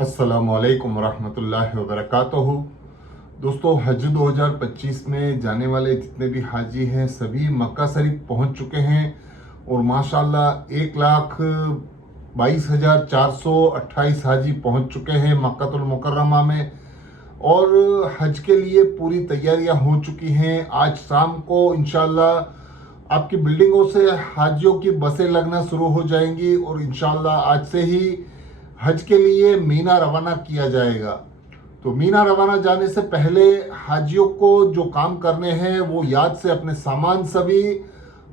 अस्सलामुअलैकुम वरहमतुल्लाहि वबरकातुहू। दोस्तों, हज 2025 में जाने वाले जितने भी हाजी हैं सभी मक्का शरीफ पहुंच चुके हैं और माशाल्लाह 1,22,428 हाजी पहुंच चुके हैं मक्कातुल मुकर्रमा में और हज के लिए पूरी तैयारियां हो चुकी हैं। आज शाम को इंशाल्लाह आपकी बिल्डिंगों से हाजियों की बसें लगना शुरू हो जाएंगी और इंशाल्लाह आज से ही हज के लिए मीना रवाना किया जाएगा। तो मीना रवाना जाने से पहले हाजियों को जो काम करने हैं वो याद से अपने सामान सभी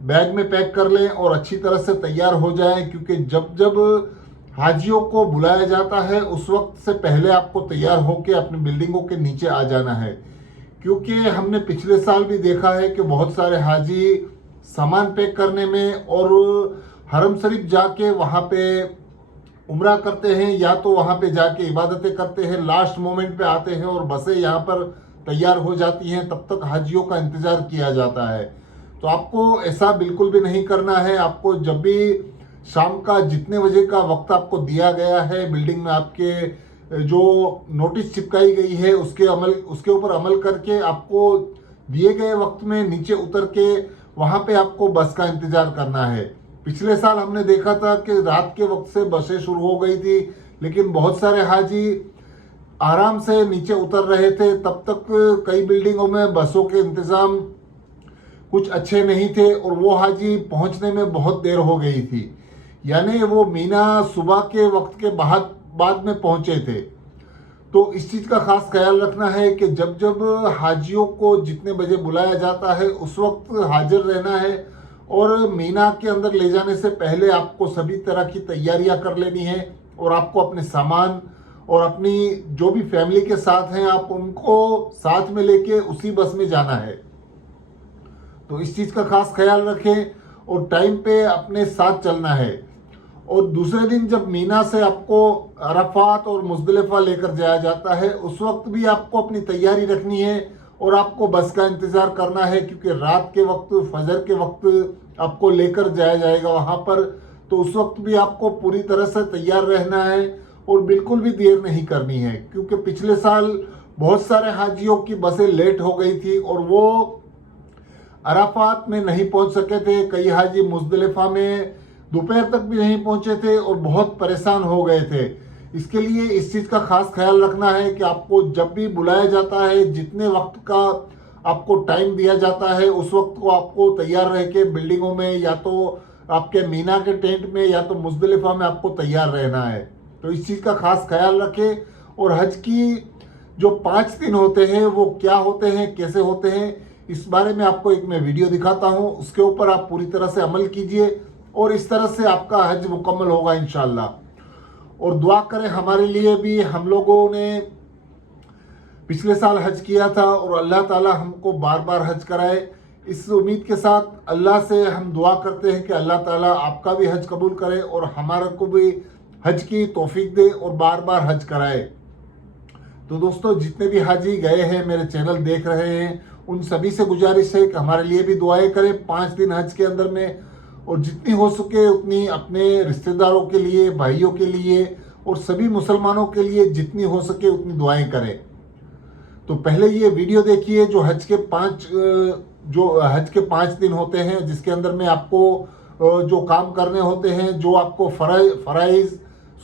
बैग में पैक कर लें और अच्छी तरह से तैयार हो जाएं, क्योंकि जब जब हाजियों को बुलाया जाता है उस वक्त से पहले आपको तैयार होकर अपनी बिल्डिंगों के नीचे आ जाना है। क्योंकि हमने पिछले साल भी देखा है कि बहुत सारे हाजी सामान पैक करने में और हरम शरीफ जाके वहाँ पे उम्रा करते हैं या तो वहाँ पे जाके इबादतें करते हैं, लास्ट मोमेंट पे आते हैं और बसें यहाँ पर तैयार हो जाती हैं, तब तक हाजियों का इंतज़ार किया जाता है। तो आपको ऐसा बिल्कुल भी नहीं करना है। आपको जब भी शाम का जितने बजे का वक्त आपको दिया गया है, बिल्डिंग में आपके जो नोटिस चिपकाई गई है उसके ऊपर अमल करके आपको दिए गए वक्त में नीचे उतर के वहाँ पे आपको बस का इंतज़ार करना है। पिछले साल हमने देखा था कि रात के वक्त से बसें शुरू हो गई थी, लेकिन बहुत सारे हाजी आराम से नीचे उतर रहे थे। तब तक कई बिल्डिंगों में बसों के इंतज़ाम कुछ अच्छे नहीं थे और वो हाजी पहुंचने में बहुत देर हो गई थी, यानी वो मीना सुबह के वक्त के बाद में पहुंचे थे। तो इस चीज़ का खास ख्याल रखना है कि जब जब हाजियों को जितने बजे बुलाया जाता है उस वक्त हाजिर रहना है और मीना के अंदर ले जाने से पहले आपको सभी तरह की तैयारियां कर लेनी है और आपको अपने सामान और अपनी जो भी फैमिली के साथ हैं आप उनको साथ में लेके उसी बस में जाना है। तो इस चीज़ का खास ख्याल रखें और टाइम पे अपने साथ चलना है। और दूसरे दिन जब मीना से आपको अरफात और मुज़दलिफ़ा लेकर जाया जाता है उस वक्त भी आपको अपनी तैयारी रखनी है और आपको बस का इंतज़ार करना है, क्योंकि रात के वक्त फजर के वक्त आपको लेकर जाया जाएगा वहाँ पर। तो उस वक्त भी आपको पूरी तरह से तैयार रहना है और बिल्कुल भी देर नहीं करनी है, क्योंकि पिछले साल बहुत सारे हाजियों की बसें लेट हो गई थी और वो अराफात में नहीं पहुँच सके थे। कई हाजी मुज़दलिफ़ा में दोपहर तक भी नहीं पहुँचे थे और बहुत परेशान हो गए थे। इसके लिए इस चीज़ का खास ख्याल रखना है कि आपको जब भी बुलाया जाता है, जितने वक्त का आपको टाइम दिया जाता है उस वक्त को आपको तैयार रह के बिल्डिंगों में या तो आपके मीना के टेंट में या तो मुज़दलिफ़ा में आपको तैयार रहना है। तो इस चीज़ का खास ख्याल रखें। और हज की जो 5 दिन होते हैं वो क्या होते हैं, कैसे होते हैं, इस बारे में आपको एक मैं वीडियो दिखाता हूँ। उसके ऊपर आप पूरी तरह से अमल कीजिए और इस तरह से आपका हज मुकम्मल होगा इंशाअल्लाह। और दुआ करें हमारे लिए भी। हम लोगों ने पिछले साल हज किया था और अल्लाह ताला हमको बार बार हज कराए। इस उम्मीद के साथ अल्लाह से हम दुआ करते हैं कि अल्लाह ताला आपका भी हज कबूल करे और हमारे को भी हज की तौफीक दे और बार बार हज कराए। तो दोस्तों, जितने भी हाजी गए हैं मेरे चैनल देख रहे हैं उन सभी से गुजारिश है कि हमारे लिए भी दुआएं करें 5 दिन हज के अंदर में, और जितनी हो सके उतनी अपने रिश्तेदारों के लिए, भाइयों के लिए और सभी मुसलमानों के लिए जितनी हो सके उतनी दुआएं करें। तो पहले ये वीडियो देखिए जो हज के 5 दिन होते हैं, जिसके अंदर में आपको जो काम करने होते हैं, जो आपको फ़राइज़,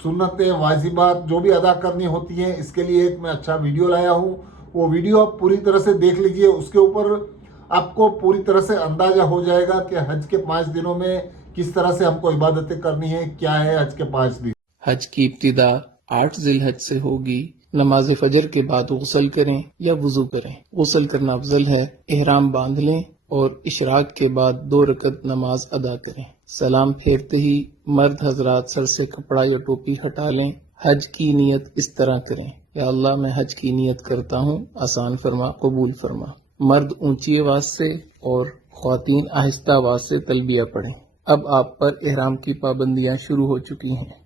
सुन्नतें, वाजिबात जो भी अदा करनी होती हैं, इसके लिए एक मैं अच्छा वीडियो लाया हूँ। वो वीडियो आप पूरी तरह से देख लीजिए। उसके ऊपर आपको पूरी तरह से अंदाजा हो जाएगा कि हज के 5 दिनों में किस तरह से हमको इबादतें करनी है, क्या है हज के 5 दिन। हज की इब्तिदा 8 ज़िलहज से होगी। नमाज फजर के बाद गुस्ल करें या वुजू करें। गुस्ल करना अफजल है। एहराम बांध लें और इशराक के बाद 2 रकत नमाज अदा करें। सलाम फेरते ही मर्द हजरात सर से कपड़ा या टोपी हटा लें। हज की नियत इस तरह करें, या अल्लाह मैं हज की नियत करता हूँ, आसान फरमा, कबूल फरमा। मर्द ऊंची आवाज से और ख्वातीन आहिस्ता आवाज से तलबिया पढ़ें। अब आप पर एहराम की पाबंदियां शुरू हो चुकी हैं।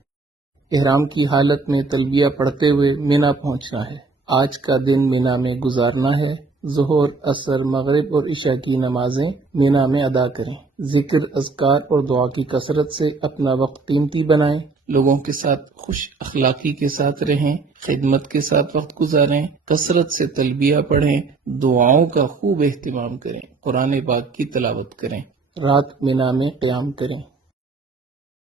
एहराम की हालत में तलबिया पढ़ते हुए मीना पहुंचना है। आज का दिन मीना में गुजारना है। ظہر، عصر، مغرب اور عشاء کی نمازیں مینا میں ادا کریں۔ ذکر، اذکار اور دعا کی کثرت سے اپنا وقت قیمتی بنائیں۔ لوگوں کے ساتھ خوش اخلاقی کے ساتھ رہیں، خدمت کے ساتھ وقت گزاریں، کثرت سے تلبیہ پڑھیں، دعاؤں کا خوب اہتمام کریں، قرآن پاک کی تلاوت کریں، رات مینا میں قیام کریں۔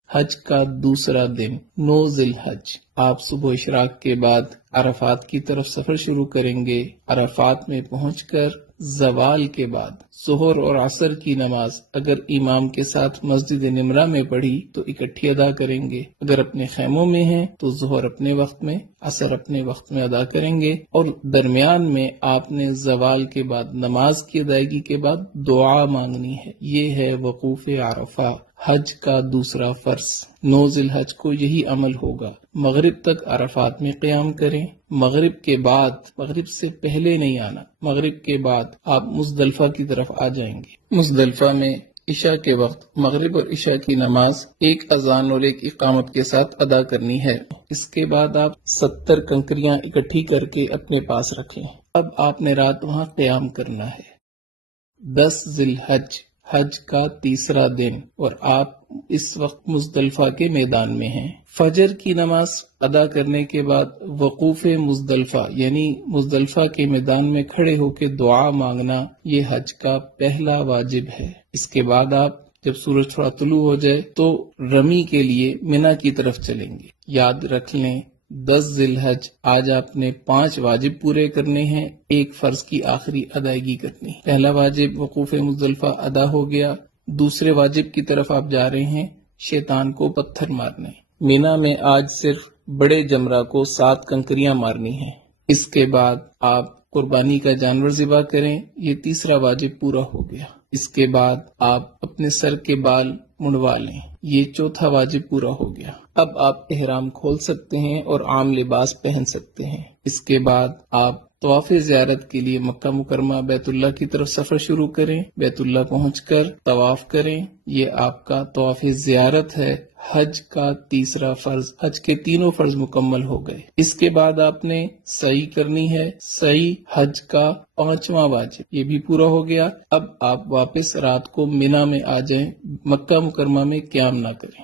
حج کا دوسرا دن 9 ذی الحج، آپ صبح اشراق کے بعد عرفات کی طرف سفر شروع کریں گے۔ عرفات میں پہنچ کر زوال کے بعد ظہر اور عصر کی نماز اگر امام کے ساتھ مسجد نمرہ میں پڑھی تو اکٹھی ادا کریں گے، اگر اپنے خیموں میں ہیں تو ظہر اپنے وقت میں، عصر اپنے وقت میں ادا کریں گے، اور درمیان میں آپ نے زوال کے بعد نماز کی ادائیگی کے بعد دعا مانگنی ہے۔ یہ ہے وقوف عرفہ، حج کا دوسرا فرض۔ 9 ذی الحج کو یہی عمل ہوگا۔ مغرب تک عرفات میں قیام کریں، مغرب کے بعد، مغرب سے پہلے نہیں آنا، مغرب کے بعد آپ مزدلفہ کی طرف آ جائیں گے۔ مزدلفہ میں عشاء کے وقت مغرب اور عشاء کی نماز ایک اذان اور ایک اقامت کے ساتھ ادا کرنی ہے۔ اس کے بعد آپ 70 کنکریاں اکٹھی کر کے اپنے پاس رکھیں۔ اب آپ نے رات وہاں قیام کرنا ہے۔ 10 ذی الحج، حج کا تیسرا دن، اور آپ اس وقت مزدلفہ کے میدان میں ہیں۔ فجر کی نماز ادا کرنے کے بعد وقوف مزدلفہ یعنی مزدلفہ کے میدان میں کھڑے ہو کے دعا مانگنا یہ حج کا پہلا واجب ہے۔ اس کے بعد آپ جب سورج تھوڑا طلوع ہو جائے تو رمی کے لیے مینا کی طرف چلیں گے۔ یاد رکھ لیں 10 ذی الحج آج آپ نے 5 واجب پورے کرنے ہیں، ایک فرض کی آخری ادائیگی کرنی۔ پہلا واجب وقوف مزدلفہ ادا ہو گیا، دوسرے واجب کی طرف آپ جا رہے ہیں، شیطان کو پتھر مارنے۔ مینا میں آج صرف بڑے جمرہ کو 7 کنکریاں مارنی ہیں۔ اس کے بعد آپ قربانی کا جانور ذبح کریں، یہ تیسرا واجب پورا ہو گیا۔ اس کے بعد آپ اپنے سر کے بال منڈوا لیں، یہ چوتھا واجب پورا ہو گیا۔ اب آپ احرام کھول سکتے ہیں اور عام لباس پہن سکتے ہیں۔ اس کے بعد آپ طواف زیارت کے لیے مکہ مکرمہ بیت اللہ کی طرف سفر شروع کریں، بیت اللہ پہنچ کر طواف کریں، یہ آپ کا طواف زیارت ہے۔ حج کا تیسرا فرض، حج کے تینوں فرض مکمل ہو گئے۔ اس کے بعد آپ نے سعی کرنی ہے، سعی حج کا 5واں واجب، یہ بھی پورا ہو گیا۔ اب آپ واپس رات کو مینا میں آ جائیں، مکہ مکرمہ میں قیام نہ کریں۔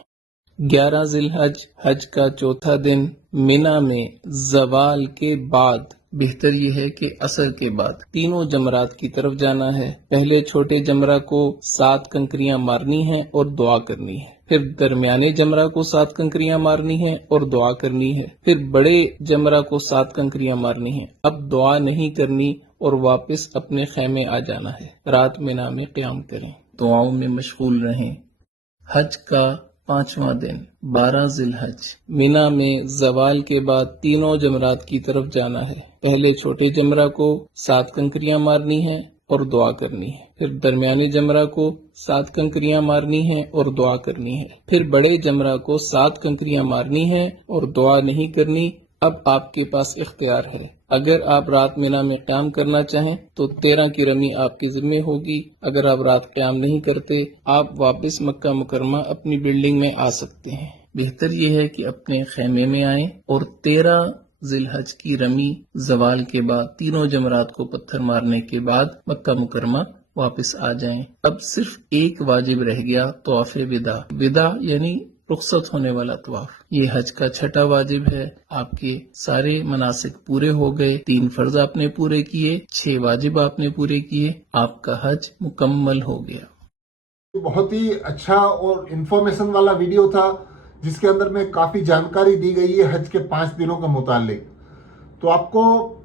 11 ذی الحج، حج کا چوتھا دن، مینا میں زوال کے بعد، بہتر یہ ہے کہ عصر کے بعد تینوں جمرات کی طرف جانا ہے۔ پہلے چھوٹے جمرہ کو 7 کنکریاں مارنی ہیں اور دعا کرنی ہے، پھر درمیانے جمرہ کو 7 کنکریاں مارنی ہیں اور دعا کرنی ہے، پھر بڑے جمرہ کو 7 کنکریاں مارنی ہیں۔ اب دعا نہیں کرنی اور واپس اپنے خیمے آ جانا ہے، رات مینا میں قیام کریں، دعاؤں میں مشغول رہیں۔ حج کا 5واں دن 12 ذی الحج، مینا میں زوال کے بعد تینوں جمرات کی طرف جانا ہے۔ پہلے چھوٹے جمرہ کو 7 کنکریاں مارنی ہیں اور دعا کرنی ہے، پھر درمیانے جمرہ کو 7 کنکریاں مارنی ہیں اور دعا کرنی ہے، پھر بڑے جمرہ کو 7 کنکریاں مارنی ہیں اور دعا نہیں کرنی۔ اب آپ کے پاس اختیار ہے، اگر آپ رات مینا میں قیام کرنا چاہیں تو 13 کی رمی آپ کے ذمہ ہوگی، اگر آپ رات قیام نہیں کرتے آپ واپس مکہ مکرمہ اپنی بلڈنگ میں آ سکتے ہیں۔ بہتر یہ ہے کہ اپنے خیمے میں آئیں اور 13 ذی الحج کی رمی زوال کے بعد تینوں جمرات کو پتھر مارنے کے بعد مکہ مکرمہ واپس آ جائیں۔ اب صرف ایک واجب رہ گیا، طواف وداع۔ وداع یعنی رخصت ہونے والا طواف، یہ حج کا 6واں واجب ہے۔ آپ کے سارے مناسک پورے ہو گئے، 3 فرض آپ نے پورے کیے، 6 واجب آپ نے پورے کیے، آپ کا حج مکمل ہو گیا۔ بہت ہی اچھا اور انفارمیشن والا ویڈیو تھا جس کے اندر میں کافی جانکاری دی گئی ہے حج کے 5 دنوں کا متعلق۔ تو آپ کو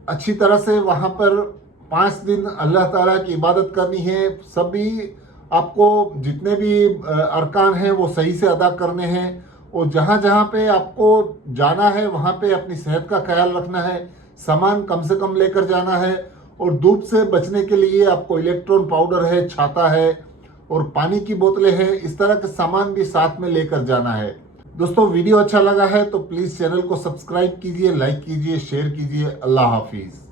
اچھی طرح سے وہاں پر 5 دن اللہ تعالیٰ کی عبادت کرنی ہے، سبھی آپ کو جتنے بھی ارکان ہیں وہ صحیح سے ادا کرنے ہیں، اور جہاں جہاں پہ آپ کو جانا ہے وہاں پہ اپنی صحت کا خیال رکھنا ہے، سامان کم سے کم لے کر جانا ہے، اور دھوپ سے بچنے کے لیے آپ کو الیکٹرون پاؤڈر ہے، چھاتا ہے اور پانی کی بوتلیں ہیں، اس طرح کے سامان بھی ساتھ میں لے کر جانا ہے۔ دوستو ویڈیو اچھا لگا ہے تو پلیز چینل کو سبسکرائب کیجئے، لائک کیجئے، شیئر کیجئے۔ اللہ حافظ۔